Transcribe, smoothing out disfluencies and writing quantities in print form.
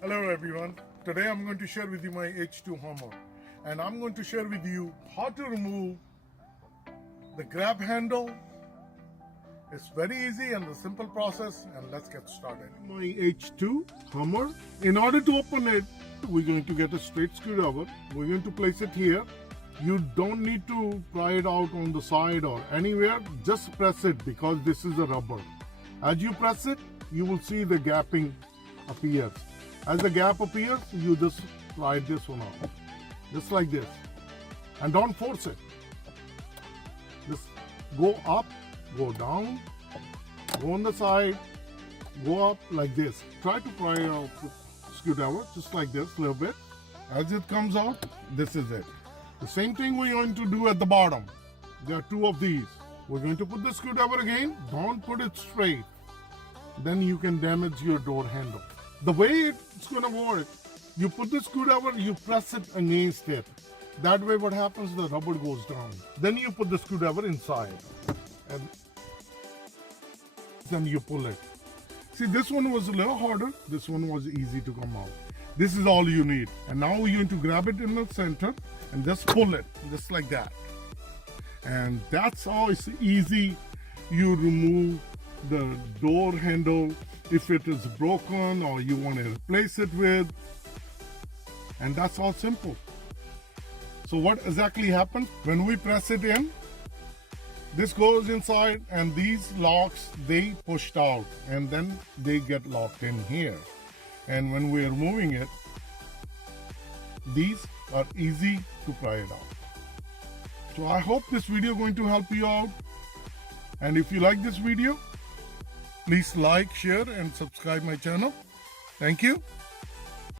Hello everyone. Today I'm going to share with you my H2 Hummer, and I'm going to share with you how to remove the grab handle. It's very easy and a simple process, and let's get started. My H2 Hummer. In order to open it, we're going to get a straight screwdriver. We're going to place it here. You don't need to pry it out on the side or anywhere. Just press it because this is a rubber. As you press it, you will see the gapping appears. As the gap appears, you just slide this one out, just like this, and don't force it. Just go up, go down, go on the side, go up like this. Try to pry out the screwdriver just like this a little bit. As it comes out, this is it. The same thing we're going to do at the bottom. There are two of these. We're going to put the screwdriver again. Don't put it straight. Then you can damage your door handle. The way it's going to work, you put the screwdriver, you press it against it. That way what happens, the rubber goes down. Then you put the screwdriver inside. And then you pull it. See, this one was a little harder. This one was easy to come out. This is all you need. And now you're going to grab it in the center and just pull it, just like that. And that's how it's easy. You remove the door handle if it is broken or you want to replace it with. And that's all simple. So what exactly happens when we press it in? This goes inside and these locks, they pushed out and then they get locked in here. And when we're moving it, these are easy to pry it out. So I hope this video is going to help you out. And if you like this video, please like, share and subscribe my channel. Thank you.